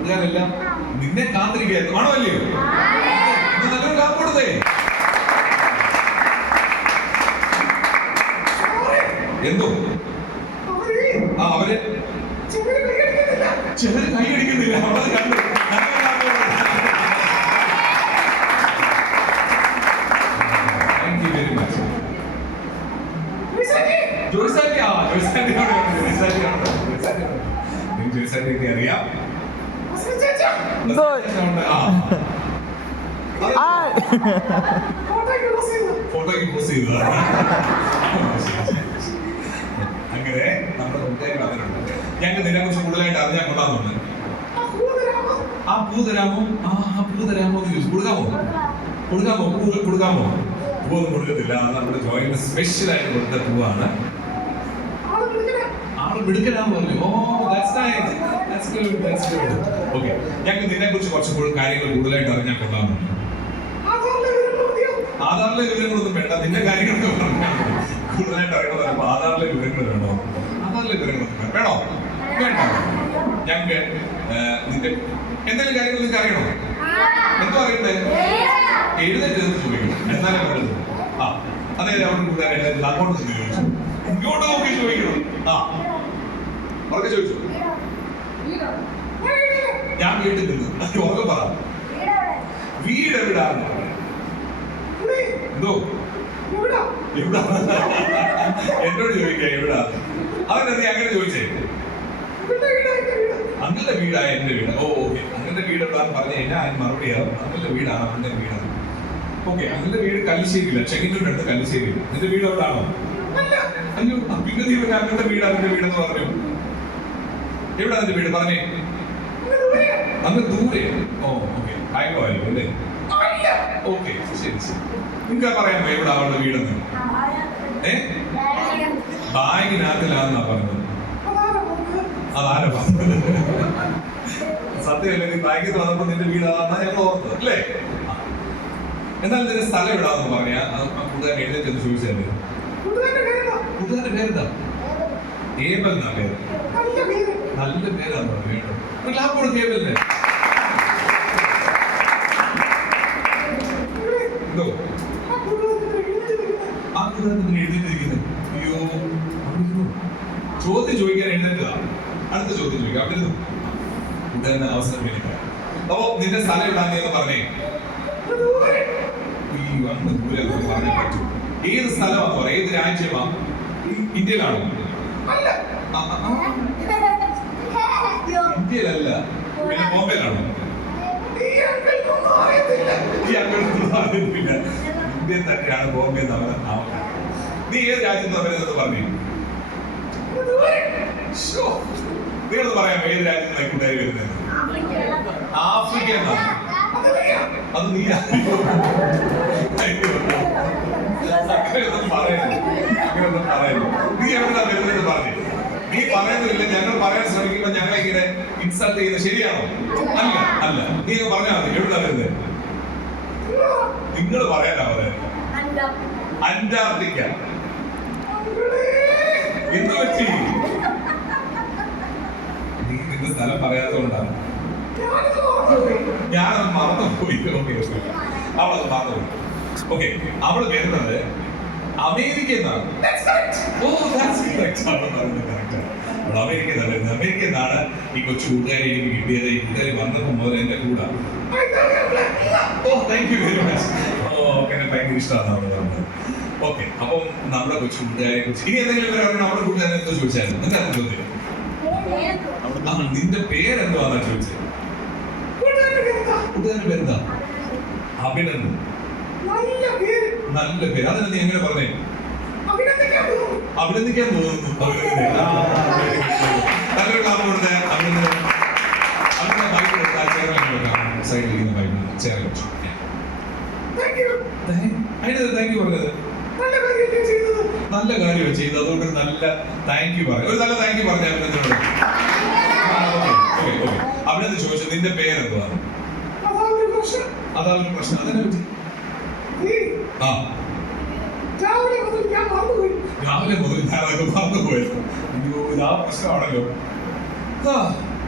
കൂട്ടുകാരെല്ലാം നിന്നെ കാത്തിരിക്കുകയായിരുന്നു. ആണോ അല്ലയോ? നല്ലൊരു കാപ്പ് കൊടുത്തേ. എന്തോ അവര് ചിലര് കൈയടിക്കുന്നില്ല. അവളത് കണ്ടു. Thank you very much. ജോയ്സാന്റിയൊക്കെ അറിയാം. ഫോട്ടോയ്ക്ക് പോസ് ചെയ്തതാണ്. അങ്ങനെ നമ്മുടെ കൂട്ടുകാർ വന്നിട്ടുണ്ട്. ഞങ്ങൾക്ക് ഇതിനെ കുറിച്ച് കൂടുതലായിട്ട് അറിഞ്ഞാൽ കൊള്ളാമെന്നുണ്ട്. ആ പൂ തരാമോ? ആ പൂ തരാമോ എന്ന് ചോദിച്ചു. കൊടുക്കാമോ? പൂവൊന്നും കൊടുക്കത്തില്ല. അത് നമ്മുടെ ജോയിന് സ്പെഷ്യലായിട്ട് കൊടുത്ത പൂവാണ്. ആള് മിടുക്കനാന്ന് പറഞ്ഞു. ഓക്കെ, ഞങ്ങൾക്ക് ഇതിനെ കുറിച്ച് കുറച്ചുകൂടി കാര്യങ്ങൾ കൂടുതലായിട്ട് അറിഞ്ഞാൽ കൊള്ളാമെന്നുണ്ട്. ആധാറിലെ വിവരങ്ങളൊന്നും വേണ്ട, നിന്റെ കാര്യങ്ങളൊക്കെ പറഞ്ഞാൽ കൂടുതലായിട്ട് അറിയണമെന്ന് പറയുമ്പോൾ ആധാറിലെ വിവരങ്ങൾ വേണോ? ആധാറിലെ വിവരങ്ങളൊക്കെ വേണോ? വേണ്ട. ഞങ്ങൾക്ക് നിന്റെ എന്തെങ്കിലും കാര്യങ്ങൾ നിങ്ങൾക്ക് അറിയണോ? എന്തോ അറിയണ്ടേ? എഴുന്നേറ്റ് ചോദിക്കണം. എന്നാലും വേണ്ടത്. അതെ, അവിടെ കൂട്ടുകാരായിട്ട് അങ്ങോട്ട് തന്നെ ചോദിച്ചു. ഇങ്ങോട്ട് നോക്കി ചോദിക്കണം. ഉറക്കെ ചോദിച്ചു. ഞാൻ വീട്ടിൽ നിന്ന് ഉറക്കെ പറ. വീട് എവിടാണ്? എന്തോ എവിടാ? എന്നോട് ചോദിക്കാ എവിടാ? അവരെന്താ നീ അങ്ങനെ ചോദിച്ചേ? അങ്ങളുടെ വീടാ എന്റെ വീട്. ഓക്കെ, അങ്ങളുടെ വീട് എവിടാന്ന് പറഞ്ഞു കഴിഞ്ഞാൽ അതിന് മറുപടിയാവും അങ്ങളുടെ വീടാണ് അവന്റെ വീടാണ്. ഓക്കെ, അങ്ങളുടെ വീട് കല്ലിശ്ശേരിയില്ല, ചെങ്ങന്നൂരിന്റെ അടുത്ത് കല്ലിശ്ശേരിയില്ല. നിന്റെ വീട് എവിടാണോ? അയ്യോ, പിന്നെ നീ അങ്ങളുടെ വീട് അവന്റെ വീടെന്ന് പറഞ്ഞു. എവിടാ നിന്റെ വീട് പറഞ്ഞേ? അങ്ങ് ദൂരെ. ഓക്കെ, കായംകുളമായിരിക്കും അല്ലേ? ഓക്കെ, ശരി. നിങ്ങൾക്ക് പറയാമോ എവിടെ അവളുടെ വീടെന്ന്? ബാഗിനകത്തിലാന്നാ പറഞ്ഞത്. അതാരാ പറഞ്ഞത്? സത്യമല്ലേ, നീ ബാഗിൽ വന്നപ്പോ നിന്റെ വീടാന്നാ ഞങ്ങൾ ഓർത്തത് അല്ലേ? എന്നാൽ നിന്റെ സ്ഥലം എവിടാന്ന് പറഞ്ഞാ കൂട്ടുകാരൻ എഴുന്നേറ്റ് ചോദിച്ചല്ലേ? കൂട്ടുകാരന്റെ പേരെന്താ? ഏബൽ എന്നാ പേര്. നല്ല പേരാന്ന് പറഞ്ഞു. ക്ലാപ്പ് കൊടുക്കും ഏബലിന്. എഴുതിയിരിക്കുന്നത്. അയ്യോ, ചോദ്യം ചോദിക്കാൻ എഴുന്നേറ്റതാ. അടുത്ത ചോദ്യം ചോദിക്കാം. അവിടെ കൂട്ടുകാരന് അവസരം വേണ്ടിട്ടാ. അപ്പോ നിന്റെ സ്ഥലം എവിടാന്ന് പറഞ്ഞേ? അന്ന് ദൂരെ പറഞ്ഞേ പറ്റൂ. ഏത് സ്ഥലമാണെന്ന് പറയാം, ഏത് രാജ്യമാ? ഇന്ത്യയിലാണോ? ഇന്ത്യയിലല്ല, പിന്നെ ബോംബെയിലാണോ? ഇന്ത്യയിൽ തന്നെയാണ് ബോംബെ. നീ ഏത് രാജ്യത്ത് വരുന്നത് പറഞ്ഞു? നീളത് പറയാമോ ഏത് രാജ്യത്താണ് കൂട്ടുകാരി വരുന്നത്? ആഫ്രിക്ക എന്നാണ്. അത് നീ അങ്ങനെയൊന്നും പറയുന്നു. നീ എവിടെയാ വരുന്നത് പറഞ്ഞു. നീ പറയുന്നില്ല, ഞങ്ങൾ പറയാൻ ശ്രമിക്കുമ്പോ ഞങ്ങൾ ഇങ്ങനെ ഇൻസൾട്ട് ചെയ്യുന്നത് ശരിയാണോ? അല്ല. നീ പറഞ്ഞാൽ മതി. എവിടെയാ വരുന്നത്? നിങ്ങൾ പറയാനാ പറയുന്നത്. അന്റാർട്ടിക്ക. എന്ത് പറ്റി? നീ നിന്റെ സ്ഥലം പറയാത്തതുകൊണ്ടാണ്. ഞാനത് മറന്നുപോയി. അവളത് മറന്നുപോയി. ഓക്കെ, അവള് വരുന്നത് അമേരിക്ക എന്നാണ്. അമേരിക്ക എന്നാണ് ഈ കൊച്ചു കൂട്ടുകാരി എനിക്ക് കിട്ടിയത്. ഈ കൂട്ടുകാരി വന്നപ്പോ മുതൽ എന്റെ കൂടെ. Thank you very much. എന്നെ ഭയങ്കര ഇഷ്ടമാണ് അവിടെ പറഞ്ഞത്. ഓക്കെ, അപ്പം നമ്മുടെ കൊച്ചു കൂട്ടുകാരെ കുറിച്ച് ഇനി എന്തെങ്കിലും നമ്മുടെ കൂട്ടുകാരെ എന്തോ ചോദിച്ചായിരുന്നു? എന്താ ചോദ്യം? നിന്റെ പേരെന്തുവാന്നാ ചോദിച്ചത്? കൂട്ടുകാരന്റെ പേരെന്താ? അഭിനന്ദൻ. നല്ല പേര്. അതിനെ നീ എങ്ങനെ പറഞ്ഞേ? അഭിനന്ദിക്കാൻ തോന്നുന്നു. നല്ലൊരു ക്ലാപ്പ് കൊടുത്തേ. അഭിനന്ദൻ. അതിന്റെ ബൈക്ക് കൊടുത്താൽ ചേർന്ന് സൈഡിലിരിക്കുന്ന ബൈക്ക് ചേർന്ന് വെച്ചു. അതിന് താങ്ക് യു പറഞ്ഞത്. നല്ല കാര്യം ചെയ്തു. അതുകൊണ്ട് നല്ല താങ്ക് യു പറയാം. ഒരു നല്ല താങ്ക് യു പറഞ്ഞ അഭിനന്ദനോട്. അഭിനന്ദൻ ചോദിച്ചു നിന്റെ പേരെന്തുവാ? അതാ ഒരു പ്രശ്നം. അതിനെ പറ്റി രാവിലെ മുതൽ ഞാനൊക്കെ മറന്നുപോയത്. അയ്യോ, ഇതാ പ്രശ്നമാണല്ലോ.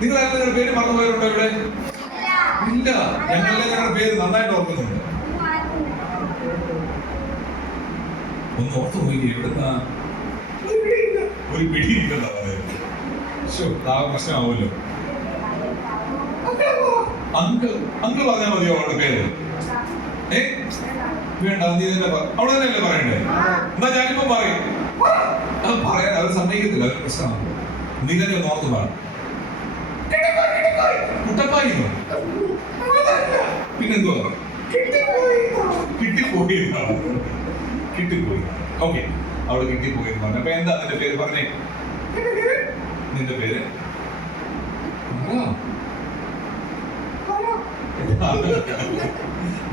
നിങ്ങൾ നിങ്ങളുടെ പേര് മറന്നുപോയവരുണ്ടോ ഇവിടെ? ഇല്ല. ഞങ്ങളുടെ ഞങ്ങളുടെ പേര് നന്നായിട്ട് ഓർക്കുന്നുണ്ട്. ഒന്ന് ഓർത്തു പോയി എവിടുന്ന ഒരു പിടിയില്ലെന്നാ പറയുന്നത്. പ്രശ്നമാവുമല്ലോ. അങ്കിൾ പറഞ്ഞാൽ മതിയോ അവളുടെ പേര്? വേണ്ട, നീ തന്നെ അവിടെ തന്നെയല്ലേ പറയണ്ടേ? എന്നാ ഞാനിപ്പോ പറയും. അത് പറയാൻ അവർ സമ്മതിക്കത്തില്ല, അതൊരു പ്രശ്നമാണ്. നീ തന്നെ ഒന്ന് ഓർത്ത് പറ. കുട്ടപ്പായിന്നോ? പിന്നെന്തുവാ? കിട്ടിപ്പോയി. ഓക്കെ, അവള് കിട്ടിപ്പോയി. അപ്പൊ എന്താ നിന്റെ പേര് പറഞ്ഞേ? നിന്റെ പേര്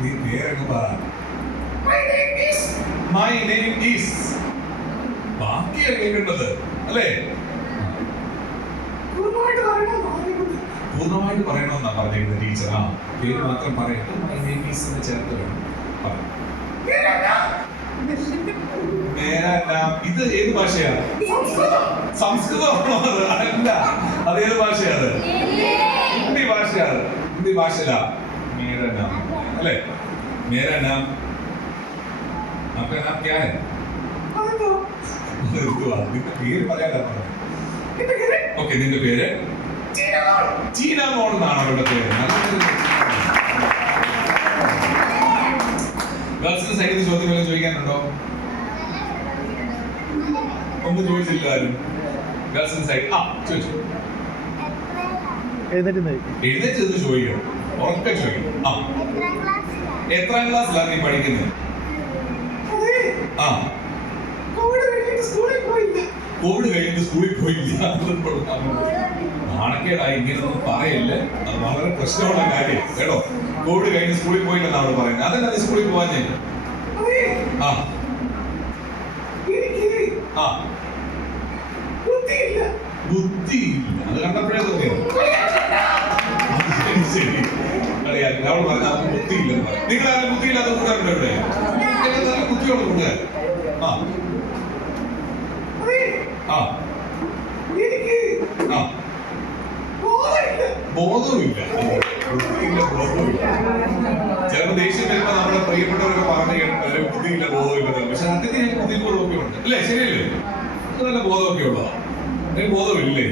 നീ പേരൊക്കെ പറ. My name is. ബാക്കിയാ കേൾക്കേണ്ടത് അല്ലേ? പൂർണ്ണമായിട്ട് പറയണമെന്നാ പറഞ്ഞിരുന്നത് ടീച്ചർ. ആ പേര് മാത്രം പറയട്ടെ. My name is എന്ന് ചേർത്ത് വേണം. ഇത് ഏത് ഭാഷയാണ്? സംസ്കൃതമാണോ? അല്ല, അതേത് ഭാഷയാണ്? ഹിന്ദി ഭാഷയാണ്. ഹിന്ദി ഭാഷയില മേരാ നാം അല്ലേ? മേരാ നാം आपका नाम क्या है? നിന്റെ പേര് പറയാനാ പറഞ്ഞത്. ഓക്കെ, നിന്റെ പേര് ചീന മോൾ എന്നാണ് അവളുടെ പേര്. ഗേൾസിന്റെ സൈഡിൽ ചോദ്യം വല്ലതും ചോദിക്കാനുണ്ടോ? ഒന്നും ചോദിച്ചില്ല ആരും. ഗേൾസിന്റെ സൈഡ് ചോദിച്ചു. എഴുന്നേറ്റ് ചോദിക്കണം, ഉറക്കെ ചോദിക്കണം. എത്രാം ക്ലാസ്സിലാണ് നീ പഠിക്കുന്നത്? കോവിഡ് കഴിഞ്ഞിട്ട് സ്കൂളിൽ പോയില്ല. നാണക്കേടായി, ഇങ്ങനൊന്നും പറയല്ലേ, അത് വളരെ പ്രശ്നമുള്ള കാര്യം കേട്ടോ. കോവിഡ് കഴിഞ്ഞ് സ്കൂളിൽ പോയില്ലെന്നാണ് അവള് പറയുന്നത്. അതല്ല നീ സ്കൂളിൽ പോവാൻ ഞാൻ ബുദ്ധിയില്ല. അത് കണ്ടപ്പോഴേ തോന്നിയത്. ശരി, അറിയാം. അവൾ പറഞ്ഞ ബുദ്ധിയില്ലെന്ന് പറയും. നിങ്ങളാരും ബുദ്ധിയില്ലാത്ത കൂട്ടുകാരുണ്ടോ ഇവിടെ? നല്ല ബുദ്ധിയുള്ള കൂട്ടുകാർ. ബോധവുമില്ല. ചിലപ്പോ ദേഷ്യം വരുമ്പോ നമ്മുടെ പ്രിയപ്പെട്ടവരൊക്കെ പറഞ്ഞു കേട്ടോ ബുദ്ധിയില്ല, ബോധമില്ല. പക്ഷെ അതിന് ബുദ്ധിപൂർവ്വമൊക്കെ ഉണ്ട് അല്ലേ? ശരിയല്ലേ? നല്ല ബോധമൊക്കെ ഉള്ളതാ. എനിക്ക് ബോധമില്ലേ?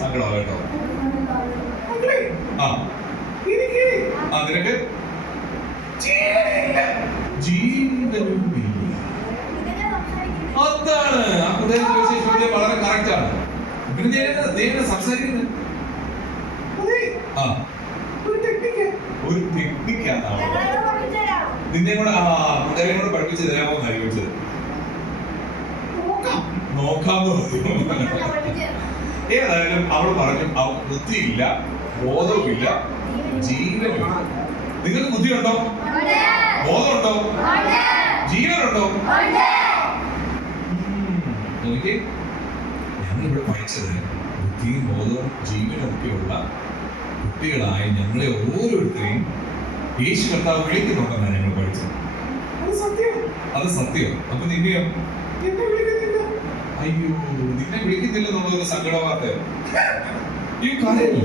സങ്കടം കേട്ടോ. നിനക്ക് ജീവനുമില്ല. അതാണ് ആ കുട്ടിയെ ചോദിച്ച വളരെ കറക്റ്റ് ആണ്. പിന്നെ സംസാരിക്കുന്നത് ഒരു ടെക്നിക്കാണ്. നിന്നെ കൂടെ കുട്ടികളെ കൂടെ പഠിപ്പിച്ച് തരാമോ എന്നാണ് ചോദിച്ചത്. നോക്കാന്ന് പറഞ്ഞു. ഏതായാലും അവൾ പറഞ്ഞു അവ ബുദ്ധിയില്ല, ബോധവുമില്ല, ജീവനുമില്ല. നിങ്ങൾക്ക് ബുദ്ധിയുണ്ടോ? ബോധമുണ്ടോ? ജീവനുണ്ടോ? നോക്കിയേ, ഞങ്ങളിവിടെ പഠിച്ചത് ബുദ്ധിയും ബോധവും ജീവനും ഒക്കെയുള്ള കുട്ടികളായ ഞങ്ങളെ ഓരോരുത്തരെയും യേശു കർത്താവ് വിളിക്കുന്നുണ്ടെന്നാണ് ഞങ്ങൾ പഠിച്ചത്. അത് സത്യം. അപ്പൊ നിന്നെയോ? അയ്യോ, നിന്നെ വിളിക്കുന്നില്ലെന്നുള്ളൊരു സങ്കട വാർത്ത. ഈ കരയില്ലേ?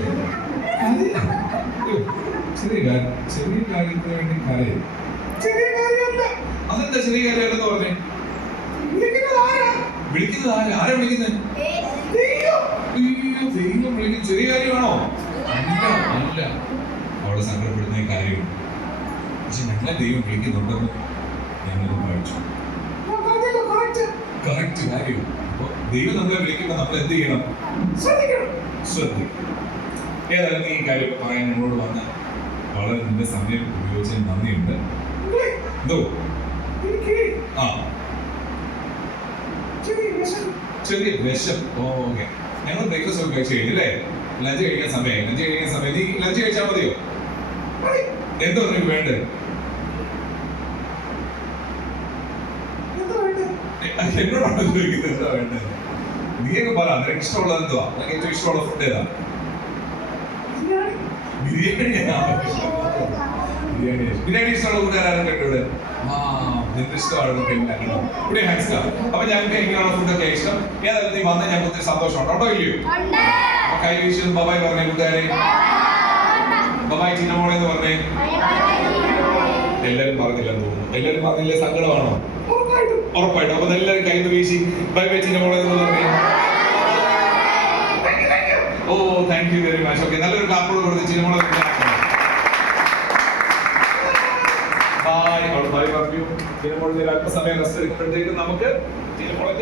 ചെറിയ കാര്യത്തിന് വേണ്ടി കരയും. അതെന്താ ചെറിയ കാര്യമല്ലെന്ന് പറഞ്ഞേ? വിളിക്കുന്നത് ആരാ വിളിക്കുന്നത്? അയ്യോ, ദൈവം വിളിക്കുന്നത് ചെറിയ കാര്യമാണോ? അല്ല, അവളെ സങ്കടപ്പെടുന്ന കാര്യമാണ്. പക്ഷെ ഞങ്ങളെ ദൈവം വിളിക്കുന്നുണ്ടെന്ന് ഞങ്ങൾ പഠിച്ചു. കറക്റ്റ് കാര്യം. അപ്പൊ ദൈവം നമ്മളെ വിളിക്കുമ്പോൾ നമ്മൾ എന്ത് ചെയ്യണം? ശ്രദ്ധിക്കണം. ഏതായാലും ഈ കാര്യം പറയാൻ ഞങ്ങളോട് വന്ന വളരെ നിന്റെ സമയം ഉപയോഗിച്ചതിന് നന്ദിയുണ്ട്. എന്തോ ചെറിയ വിഷം. ഓക്കെ, ഞങ്ങൾ ബ്രേക്ക്ഫാസ്റ്റ് ഒക്കെ കഴിച്ചു കഴിഞ്ഞല്ലേ? ലഞ്ച് കഴിക്കാൻ സമയം. നീ ലഞ്ച് കഴിച്ചാൽ മതിയോ? എന്തോ നിനക്ക് വേണ്ടത്? എന്നോടാണ് ചോദിക്കുന്നത് എന്താ വേണ്ടത്? നീയൊക്കെ പറ, നിനക്ക് ഇഷ്ടമുള്ളത് എന്തുവാ? നിനക്ക് ഏറ്റവും ഇഷ്ടമുള്ള ഫുഡ് ഏതാ? ബിരിയാണി ഇഷ്ടമുള്ള കൂട്ടുകാരും കേട്ടോ ഇവിടെ? നിന്റെ ഇഷ്ടമാണ്. ഇവിടെ ഹാൻഡ്സ്. അപ്പൊ ഞങ്ങൾക്ക് എങ്ങനെയാണ് ഫുഡൊക്കെ ഇഷ്ടം? ഏതായാലും നീ വന്നാൽ ഞങ്ങൾക്ക് ഒത്തിരി സന്തോഷമുണ്ടോ? ഇല്ലയോ? കൈ വീശി ബബായ് പറഞ്ഞേ കൂട്ടുകാരെ. ബബായ് ചിന്നമോളെ എന്ന് പറഞ്ഞേ. എല്ലാരും പറഞ്ഞില്ലെന്ന് തോന്നുന്നു. എല്ലാരും പറഞ്ഞില്ലേ? സങ്കടമാണോ? ഉറപ്പായിട്ടും. അപ്പൊ എല്ലാവരും കൈ വീശി ബൈ ബൈ ചിന്നമോളെ എന്ന് പറഞ്ഞേ. Oh thank you very much. Okay, നല്ലൊരു ക്ലാപ്പോട് കൊടുത്ത് ചിന്നമോളെ ബൈ. ബൈ പറഞ്ഞു. ചിന്നമോളിൽ അല്പസമയം റെസ്റ്റ് എടുക്കുമ്പോഴത്തേക്ക് നമുക്ക് ചിന്നമോളെ